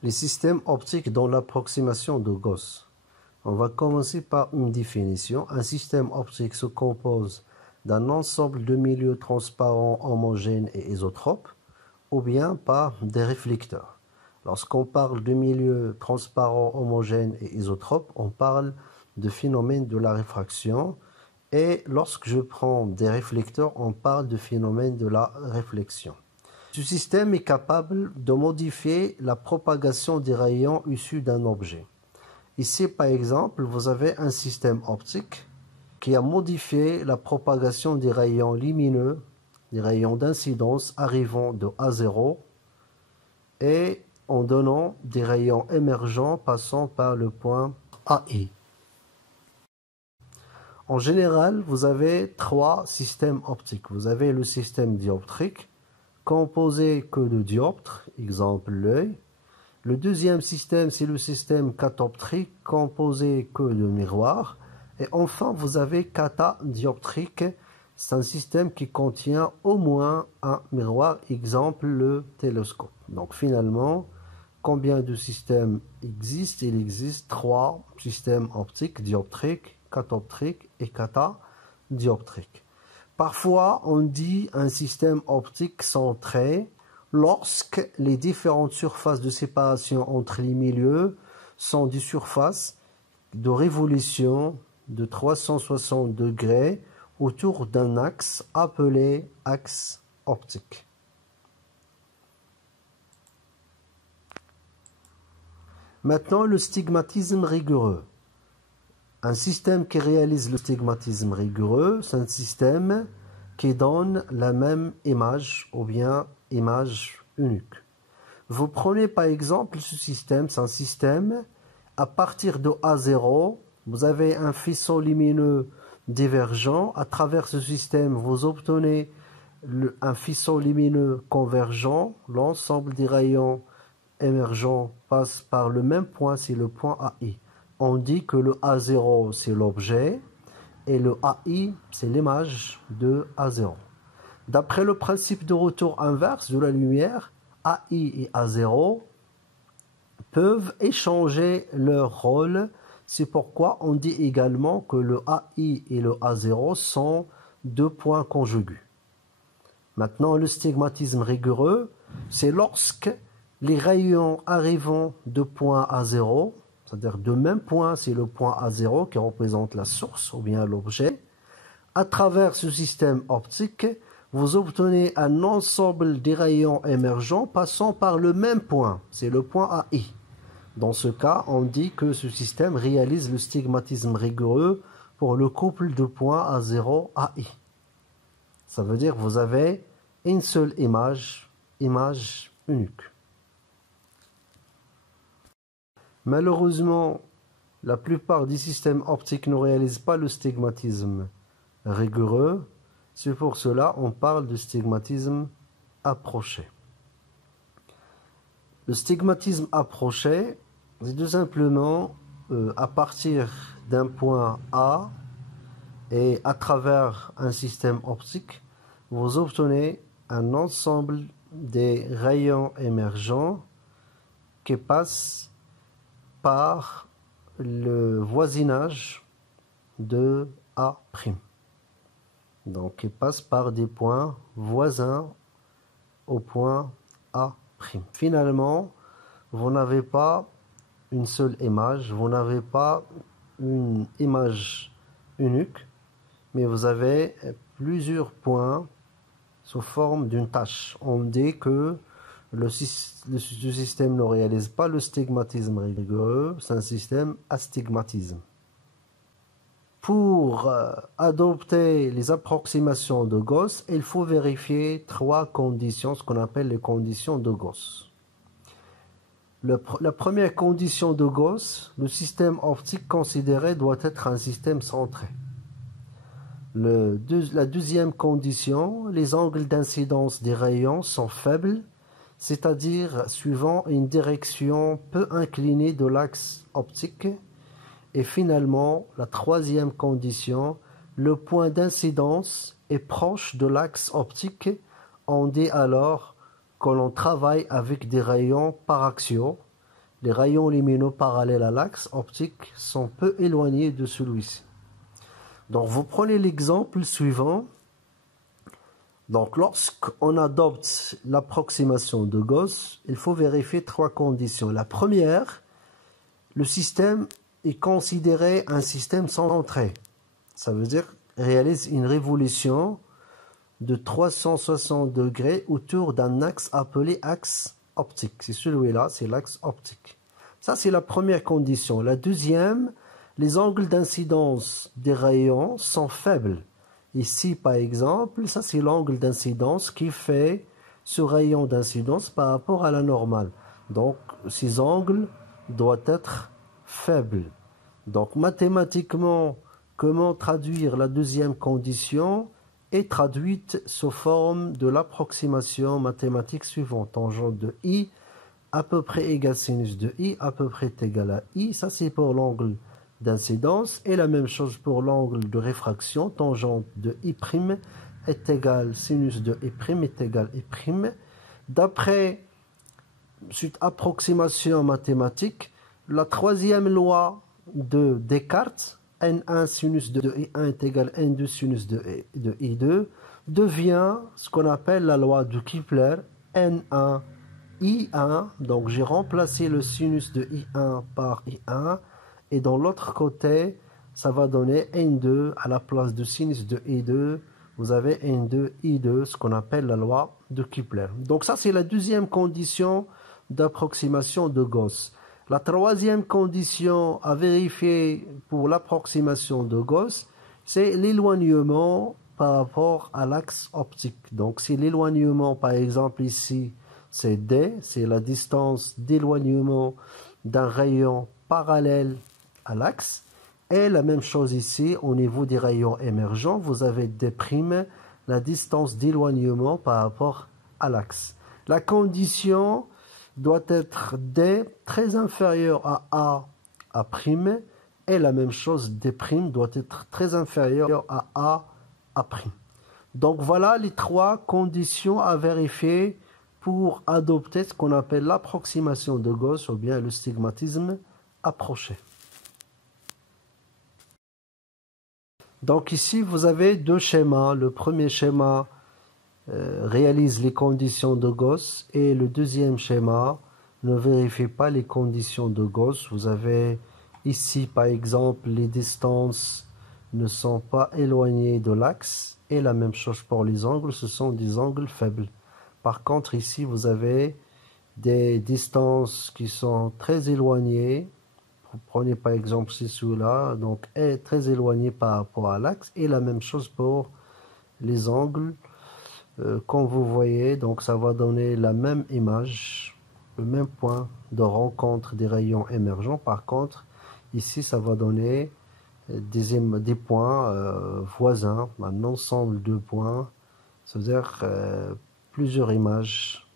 Les systèmes optiques dans l'approximation de Gauss. On va commencer par une définition. Un système optique se compose d'un ensemble de milieux transparents, homogènes et isotropes, ou bien par des réflecteurs. Lorsqu'on parle de milieux transparents, homogènes et isotropes, on parle de phénomène de la réfraction. Et lorsque je prends des réflecteurs, on parle de phénomène de la réflexion. Ce système est capable de modifier la propagation des rayons issus d'un objet. Ici, par exemple, vous avez un système optique qui a modifié la propagation des rayons lumineux, des rayons d'incidence arrivant de A0 et en donnant des rayons émergents passant par le point AI. En général, vous avez trois systèmes optiques. Vous avez le système dioptrique, composé que de dioptres, exemple l'œil. Le deuxième système, c'est le système catoptrique, composé que de miroirs. Et enfin, vous avez catadioptrique, c'est un système qui contient au moins un miroir, exemple le télescope. Donc finalement, combien de systèmes existent? Il existe trois systèmes optiques, dioptriques, catoptriques et catadioptriques. Parfois, on dit un système optique centré lorsque les différentes surfaces de séparation entre les milieux sont des surfaces de révolution de 360 degrés autour d'un axe appelé axe optique. Maintenant, le stigmatisme rigoureux. Un système qui réalise le stigmatisme rigoureux, c'est un système qui donne la même image ou bien image unique. Vous prenez par exemple ce système, c'est un système à partir de A0, vous avez un faisceau lumineux divergent. À travers ce système, vous obtenez un faisceau lumineux convergent. L'ensemble des rayons émergents passe par le même point, c'est le point AI. On dit que le A0 c'est l'objet et le AI c'est l'image de A0. D'après le principe de retour inverse de la lumière, AI et A0 peuvent échanger leur rôle. C'est pourquoi on dit également que le AI et le A0 sont deux points conjugus. Maintenant, le stigmatisme rigoureux, c'est lorsque les rayons arrivant de point A0, c'est-à-dire de même point, c'est le point A0 qui représente la source ou bien l'objet. À travers ce système optique, vous obtenez un ensemble des rayons émergents passant par le même point, c'est le point AI. Dans ce cas, on dit que ce système réalise le stigmatisme rigoureux pour le couple de points A0 AI. Ça veut dire que vous avez une seule image unique. Malheureusement, la plupart des systèmes optiques ne réalisent pas le stigmatisme rigoureux. C'est pour cela qu'on parle de stigmatisme approché. Le stigmatisme approché, c'est tout simplement à partir d'un point A et à travers un système optique, vous obtenez un ensemble des rayons émergents qui passent par le voisinage de A'. Donc, il passe par des points voisins au point A'. Finalement, vous n'avez pas une seule image, vous n'avez pas une image unique, mais vous avez plusieurs points sous forme d'une tache. On dit que le système ne réalise pas le stigmatisme rigoureux, c'est un système astigmatisme. Pour adopter les approximations de Gauss, il faut vérifier trois conditions, ce qu'on appelle les conditions de Gauss. La première condition de Gauss, le système optique considéré doit être un système centré. La deuxième condition, les angles d'incidence des rayons sont faibles, c'est-à-dire suivant une direction peu inclinée de l'axe optique. Et finalement, la troisième condition, le point d'incidence est proche de l'axe optique. On dit alors que l'on travaille avec des rayons paraxiaux. les rayons lumineux parallèles à l'axe optique sont peu éloignés de celui-ci. Donc vous prenez l'exemple suivant. Donc lorsqu'on adopte l'approximation de Gauss, il faut vérifier trois conditions. La première, le système est considéré un système centré. Ça veut dire réalise une révolution de 360 degrés autour d'un axe appelé axe optique. C'est celui-là, c'est l'axe optique. Ça, c'est la première condition. La deuxième, les angles d'incidence des rayons sont faibles. Ici, par exemple, ça c'est l'angle d'incidence qui fait ce rayon d'incidence par rapport à la normale. Donc, ces angles doivent être faibles. Donc, mathématiquement, comment traduire la deuxième condition est traduite sous forme de l'approximation mathématique suivante. Tangente de I à peu près égale sinus de I à peu près est égal à I. Ça, c'est pour l'angle d'incidence. Et la même chose pour l'angle de réfraction. Tangente de I' est égal sinus de I' est égal I'. D'après cette approximation mathématique, la troisième loi de Descartes, N1 sinus de I1 est égal N2 sinus de I2, devient ce qu'on appelle la loi de Kepler, N1 I1. Donc j'ai remplacé le sinus de I1 par I1, et dans l'autre côté, ça va donner N2 à la place de sinus de I2. Vous avez N2 I2, ce qu'on appelle la loi de Kepler. Donc ça, c'est la deuxième condition d'approximation de Gauss. La troisième condition à vérifier pour l'approximation de Gauss, c'est l'éloignement par rapport à l'axe optique. Donc si l'éloignement, par exemple ici, c'est D, c'est la distance d'éloignement d'un rayon parallèle à l'axe. Et la même chose ici, au niveau des rayons émergents, vous avez D', la distance d'éloignement par rapport à l'axe. La condition doit être D très inférieur à prime, et la même chose, D' doit être très inférieur à prime. Donc voilà les trois conditions à vérifier pour adopter ce qu'on appelle l'approximation de Gauss ou bien le stigmatisme approché. Donc ici, vous avez deux schémas. Le premier schéma réalise les conditions de Gauss et le deuxième schéma ne vérifie pas les conditions de Gauss. Vous avez ici, par exemple, les distances ne sont pas éloignées de l'axe et la même chose pour les angles, ce sont des angles faibles. Par contre, ici, vous avez des distances qui sont très éloignées. Vous prenez par exemple celui-là, donc est très éloigné par rapport à l'axe, et la même chose pour les angles. Comme vous voyez, donc ça va donner la même image, le même point de rencontre des rayons émergents. Par contre, ici, ça va donner des points voisins, un ensemble de points, c'est-à-dire plusieurs images